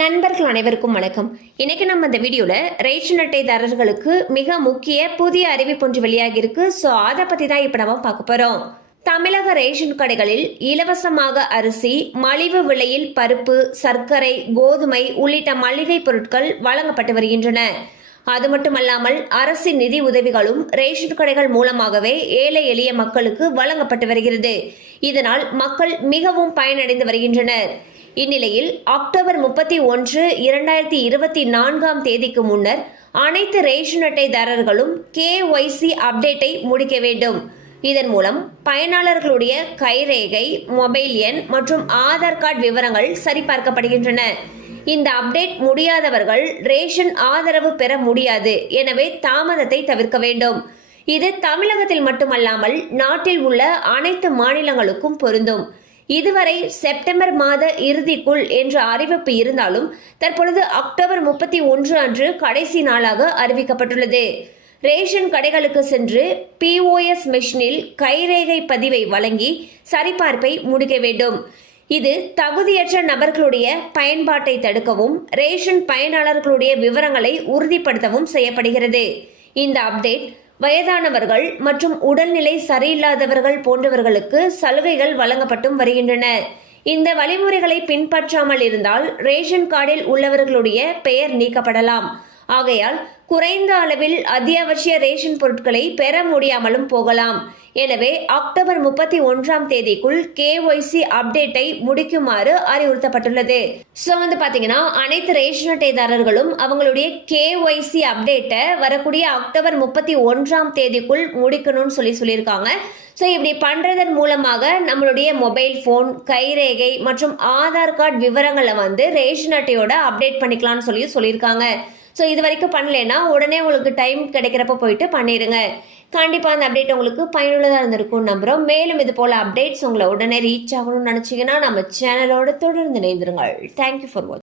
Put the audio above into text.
நண்பர்கள் அனைவருக்கும் வணக்கம். இன்னைக்கு நம்ம இந்த வீடியோவில் ரேஷன் அட்டைதாரர்களுக்கு மிக முக்கிய புதிய அறிவிப்பு ஒன்று வெளியாகி இருக்கு. ஸோ அதை பற்றி தான் இப்போ நம்ம பார்க்க போகிறோம் தமிழக ரேஷன் கடைகளில் இலவசமாக அரிசி மலிவு விலையில் பருப்பு சர்க்கரை கோதுமை உள்ளிட்ட மளிகை பொருட்கள் வழங்கப்பட்டு வருகின்றன. அது மட்டுமல்லாமல் அரசின் நிதி உதவிகளும் ரேஷன் கடைகள் மூலமாகவே ஏழை எளிய மக்களுக்கு வழங்கப்பட்டு வருகிறது. இதனால் மக்கள் மிகவும் பயனடைந்து வருகின்றனர். இந்நிலையில் அக்டோபர் முப்பத்தி ஒன்று இரண்டாயிரத்தி இருபத்தி நான்காம் தேதிக்கு முன்னர் அனைத்து ரேஷன் அட்டைதாரர்களும் கேஒய்சி அப்டேட்டை முடிக்க வேண்டும். இதன் மூலம் பயனாளர்களுடைய கைரேகை மொபைல் எண் மற்றும் ஆதார் கார்டு விவரங்கள் சரிபார்க்கப்படுகின்றன. இந்த அப்டேட் முடியாதவர்கள் ரேஷன் ஆதரவு பெற முடியாது. எனவே தாமதத்தை தவிர்க்க வேண்டும். இது தமிழகத்தில் மட்டுமல்லாமல் நாட்டில் உள்ள அனைத்து மாநிலங்களுக்கும் பொருந்தும். இதுவரை செப்டம்பர் மாத இறுதிக்குள் என்ற அறிவிப்பு இருந்தாலும் தற்பொழுது அக்டோபர் முப்பத்தி ஒன்று அன்று கடைசி நாளாக அறிவிக்கப்பட்டுள்ளது. ரேஷன் கடைகளுக்கு சென்று பிஓஎஸ் மெஷினில் கைரேகை பதிவை வழங்கி சரிபார்ப்பை முடிக்க வேண்டும். இது தகுதியற்ற நபர்களுடைய பயன்பாட்டை தடுக்கவும் ரேஷன் பயனாளர்களுடைய விவரங்களை உறுதிப்படுத்தவும் செய்யப்படுகிறது. இந்த அப்டேட் வயதானவர்கள் மற்றும் உடல்நிலை சரியில்லாதவர்கள் போன்றவர்களுக்கு சலுகைகள் வழங்கப்பட்டும் வருகின்றன. இந்த வழிமுறைகளை பின்பற்றாமல் இருந்தால் ரேஷன் கார்டில் உள்ளவர்களுடைய பெயர் நீக்கப்படலாம். ஆகையால் குறைந்த அளவில் அத்தியாவசிய ரேஷன் பொருட்களை பெற முடியாமலும் போகலாம். எனவே அக்டோபர் முப்பத்தி ஒன்றாம் தேதிக்குள் கேஒய்சி அப்டேட்டை முடிக்குமாறு அறிவுறுத்தப்பட்டுள்ளது. ஸோ வந்து பார்த்தீங்கன்னா அனைத்து ரேஷன் அட்டைதாரர்களும் அவங்களுடைய கேஒய்சி அப்டேட்டை வரக்கூடிய அக்டோபர் முப்பத்தி ஒன்றாம் தேதிக்குள் முடிக்கணும்னு சொல்லி சொல்லியிருக்காங்க. ஸோ இப்படி பண்ணுறதன் மூலமாக நம்மளுடைய மொபைல் ஃபோன் கைரேகை மற்றும் ஆதார் கார்டு விவரங்களை வந்து ரேஷன் அட்டையோட அப்டேட் பண்ணிக்கலாம்னு சொல்லி சொல்லியிருக்காங்க. ஸோ இது வரைக்கும் பண்ணலைன்னா உடனே உங்களுக்கு டைம் கிடைக்கிறப்ப போயிட்டு பண்ணிடுங்க. கண்டிப்பாக அந்த அப்டேட் உங்களுக்கு பயனுள்ளதாக இருந்திருக்கும் நம்புகிறோம் மேலும் இது போல் அப்டேட்ஸ் உங்களை உடனே ரீச் ஆகணும்னு நினச்சிங்கன்னா நம்ம சேனலோட தொடர்ந்து இணைந்திருங்கள். தேங்க்யூ ஃபார் வாட்சிங்